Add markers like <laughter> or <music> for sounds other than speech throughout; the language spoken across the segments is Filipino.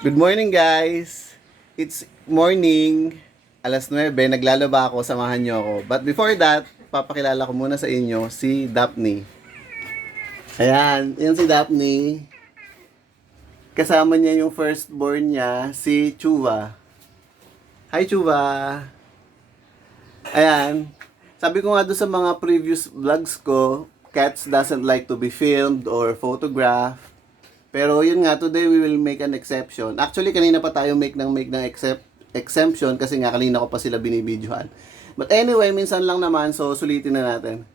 Good morning guys! It's morning, alas 9, naglalaba ako, samahan nyo ako. But before that, papakilala ko muna sa inyo si Daphne. Ayan, yan si Daphne. Kasama niya yung firstborn niya, si Chuva. Hi Chuva! Ayan, sabi ko nga doon sa mga previous vlogs ko, cats doesn't like to be filmed or photographed. Pero yun nga, today we will make an exception. Actually, kanina pa tayo make ng make ng except, exemption kasi nga kanina ko pa sila binibidyohan. But anyway, minsan lang naman, so sulitin na natin.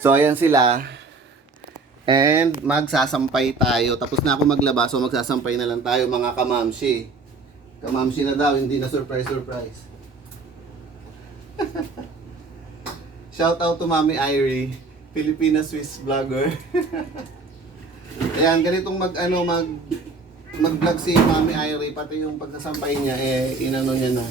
So, ayan sila. And magsasampay tayo. Tapos na ako maglaba, so magsasampay na lang tayo mga kamamshi. Kamamshi na daw, hindi na surprise-surprise. <laughs> Shout out to Mami Irie, Filipina-Swiss vlogger. <laughs> Ayan, ganitong mag ano mag mag-vlog si Mami Irie pati yung pagsasampay niya eh inano niya na. <laughs>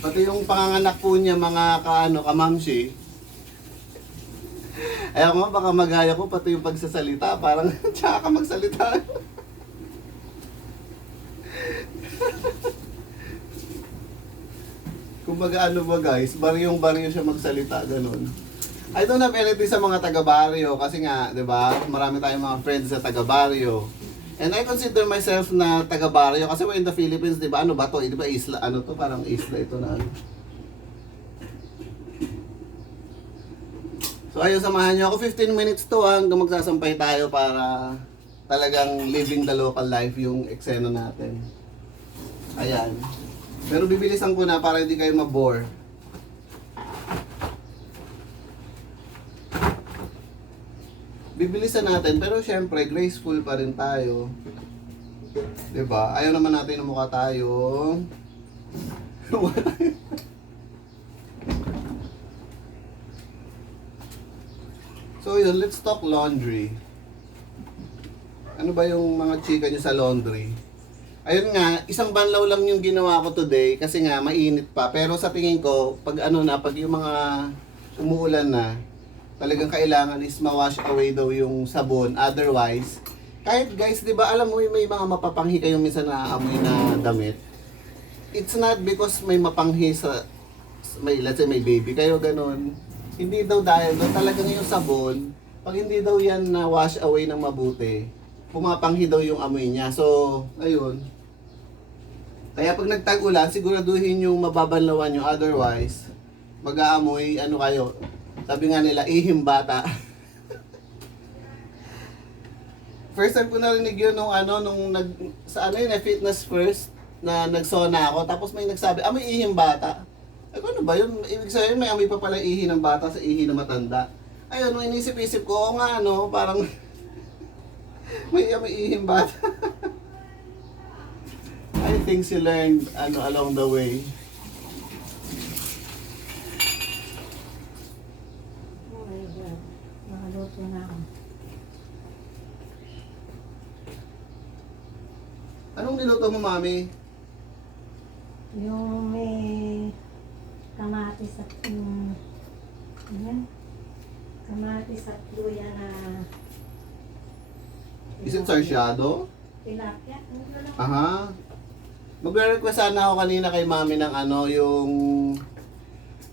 pati yung panganganak po niya mga kaano kamamshi. Ayaw ko baka magaya ko pati yung pagsasalita parang <laughs> tsaka ka magsalita. <laughs> Kumbaga ano ba guys, baryong-baryo siya magsalita ganun. I don't have anything sa mga taga-baryo kasi nga, 'di ba? Marami tayong mga friends sa taga-baryo. And I consider myself na taga-baryo kasi we're in the Philippines, 'di ba? Ano ba 'to? 'Di ba isla? Ano 'to? Parang isla ito na. ano. So ayun, samahan niyo ako 15 minutes to ah, hanggang magsasampay tayo para talagang living the local life yung eksena natin. Ayan. Pero bibilisan ko na para hindi kayo mabore. Bibilisan natin pero syempre graceful pa rin tayo. 'Di ba? Ayaw naman natin na mukha tayo. <laughs> so yun, let's talk laundry. Ano ba yung mga chika nyo sa laundry? Ayun nga, isang banlaw lang yung ginawa ko today kasi nga mainit pa. Pero sa tingin ko, pag ano na, pag yung mga umuulan na, talagang kailangan is ma-wash away daw yung sabon. Otherwise, kahit guys, di ba alam mo may mga mapapanghi kayong minsan na amoy na damit? It's not because may mapanghi sa, may, let's say may baby kayo, ganun. Hindi daw dahil doon talagang yung sabon, pag hindi daw yan na wash away ng mabuti, pumapanghi daw yung amoy niya. So, ayun. Kaya pag nagtag-ulan, siguraduhin yung mababanlawan nyo. Otherwise, mag-aamoy, ano kayo, sabi nga nila, ihim bata. First time ko narinig yun nung ano, nung nag, sa ano yun, eh, fitness first, na nagsona ako, tapos may nagsabi, ah, may ihim bata. Ay, ano ba yun? Ibig sabihin, may amoy pa pala ihi ng bata sa ihi ng matanda. Ayun, nung inisip-isip ko, oo nga, ano, parang, <laughs> may amoy ihim bata. <laughs> I think she learned, ano, along the way. Anong niluto mo, mami? Yung may kamatis at yung yan. Kamatis at luya na Is it sarsyado? tilapia. Ano lang? Aha. Magre-request sana ako kanina kay mami ng ano, yung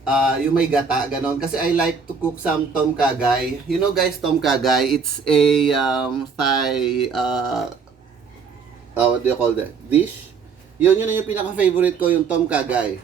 ah yung may gata, ganon. Kasi I like to cook some tom kagay. You know guys, tom kagay, it's a um, Thai, uh, uh, what do you call that? Dish? Yun, yun yung pinaka-favorite ko, yung tom kagay.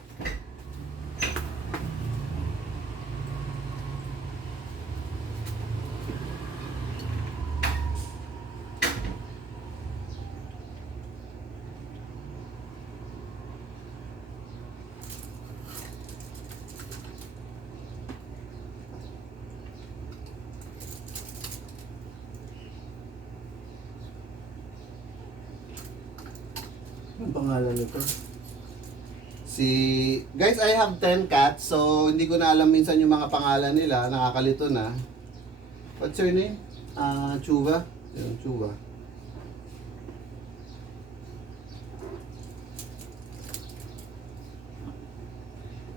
Pangalan nito? Si... Guys, I have 10 cats, so hindi ko na alam minsan yung mga pangalan nila. Nakakalito na. What's your name? Ah, Chuba? Yun, Chuba.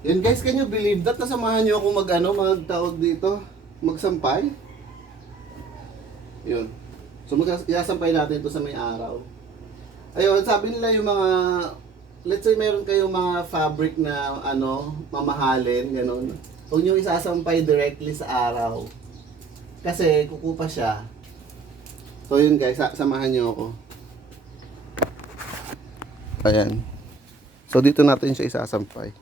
Yun guys, can you believe that? Nasamahan nyo ako mag ano, magtawag dito, magsampay. Yun. So mag isasampay natin ito sa may araw. Ayun, sabi nila yung mga let's say meron kayong mga fabric na ano, mamahalin, ganun. Huwag nyo isasampay directly sa araw. Kasi kukupa siya. So yun guys, sa- samahan nyo ako. Ayan. So dito natin siya isasampay.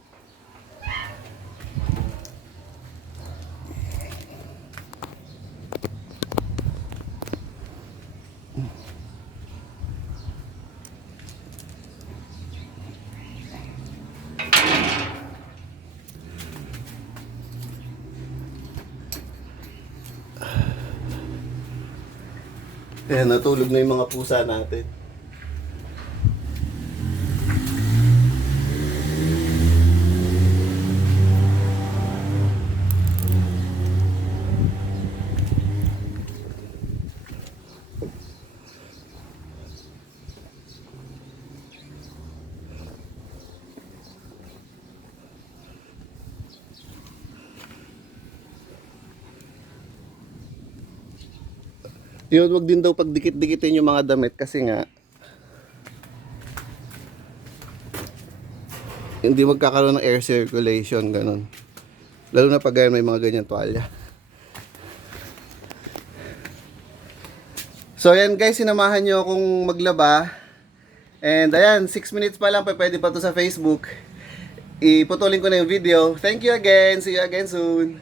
Ayan, natulog na yung mga pusa natin. Yun, wag din daw pagdikit-dikitin yung mga damit kasi nga hindi magkakaroon ng air circulation, ganun. Lalo na pag may mga ganyan tuwalya. So ayan guys, sinamahan nyo akong maglaba. And ayan, 6 minutes pa lang, pa pwede pa to sa Facebook. Iputulin ko na yung video. Thank you again. See you again soon.